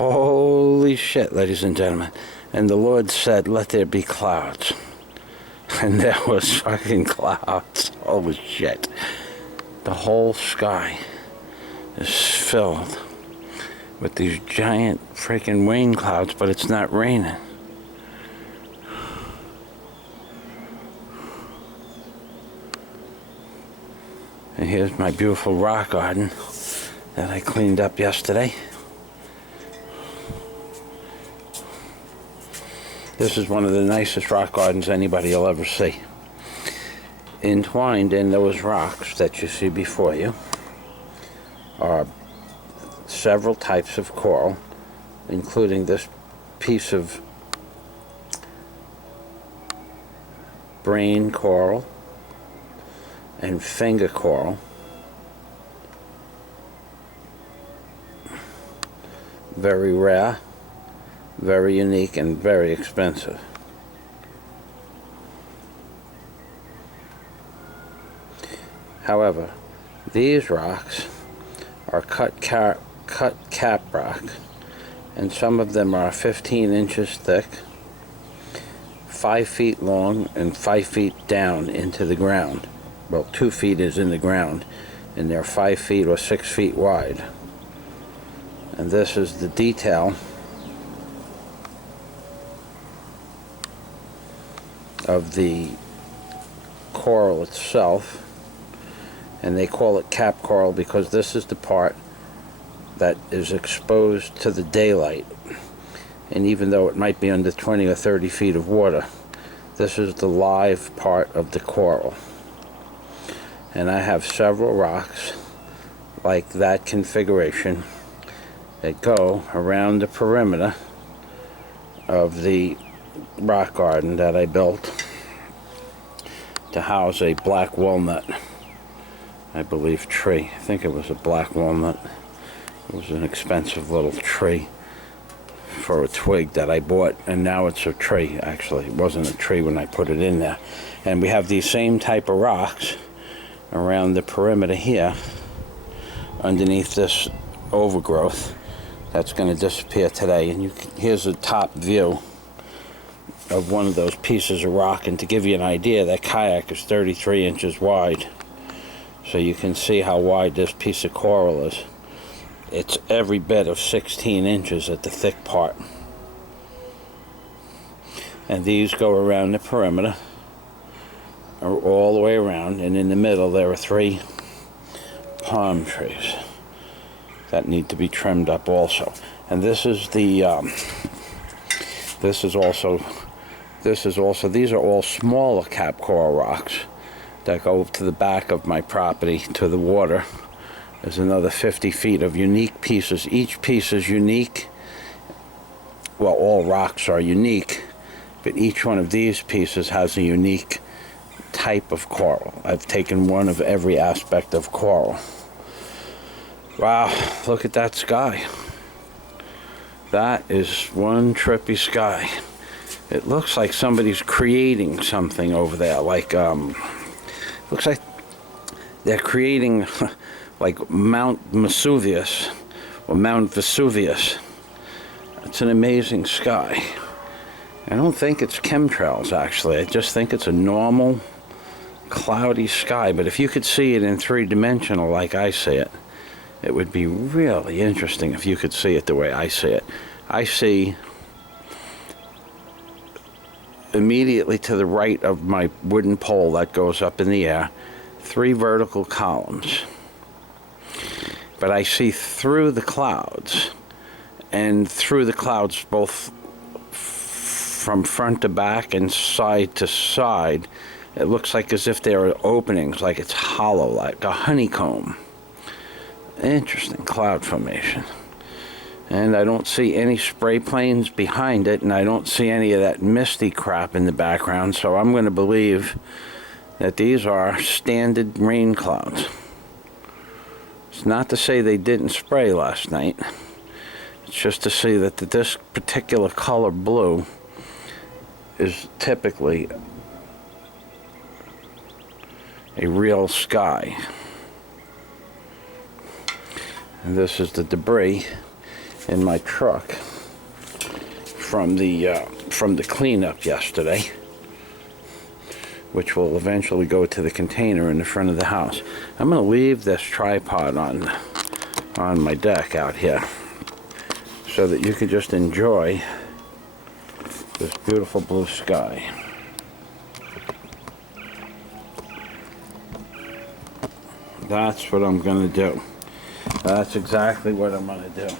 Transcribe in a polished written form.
Holy shit, ladies and gentlemen. And the Lord said, let there be clouds. And there was fucking clouds. Holy shit. The whole sky is filled with these giant freaking rain clouds, but it's not raining. And here's my beautiful rock garden that I cleaned up yesterday. This is one of the nicest rock gardens anybody will ever see. Entwined in those rocks that you see before you are several types of coral, including this piece of brain coral and finger coral. Very rare, very unique, and very expensive. However, these rocks are cut cap rock, and some of them are 15 inches thick, 5 feet long, and 5 feet down into the ground. Well, 2 feet is in the ground, and they're 5 feet or 6 feet wide. And this is the detail of the coral itself. And they call it cap coral because this is the part that is exposed to the daylight. And even though it might be under 20 or 30 feet of water, this is the live part of the coral. And I have several rocks like that configuration that go around the perimeter of the rock garden that I built to house a black walnut, I believe, tree. I think it was a black walnut. It was an expensive little tree for a twig that I bought, and now it's a tree. Actually, it wasn't a tree when I put it in there. And we have these same type of rocks around the perimeter here underneath this overgrowth that's going to disappear today. And here's a top view of one of those pieces of rock, and to give you an idea, that kayak is 33 inches wide. So you can see how wide this piece of coral is. It's every bit of 16 inches at the thick part. And these go around the perimeter, all the way around, and in the middle there are 3 palm trees that need to be trimmed up also. And this is the these are all smaller cap coral rocks that go to the back of my property to the water. There's another 50 feet of unique pieces. Each piece is unique. Well, all rocks are unique, but each one of these pieces has a unique type of coral. I've taken one of every aspect of coral. Wow, look at that sky. That is one trippy sky. It looks like somebody's creating something over there, like looks like they're creating like Mount Vesuvius or Mount Vesuvius. It's an amazing sky. I don't think it's chemtrails, actually. I just think it's a normal cloudy sky. But if you could see it in 3-dimensional like I see it, it would be really interesting if you could see it the way I see it. I see immediately to the right of my wooden pole that goes up in the air 3 vertical columns. But I see through the clouds, and through the clouds both from front to back and side to side, it looks like as if there are openings, like it's hollow, like a honeycomb. Interesting cloud formation. And I don't see any spray planes behind it, and I don't see any of that misty crap in the background, so I'm going to believe that these are standard rain clouds. It's not to say they didn't spray last night. It's just to say that this particular color blue is typically a real sky. And this is the debris. in my truck from the cleanup yesterday, which will eventually go to the container in the front of the house. I'm going to leave this tripod on my deck out here so that you can just enjoy this beautiful blue sky. That's what I'm going to do. That's exactly what I'm going to do.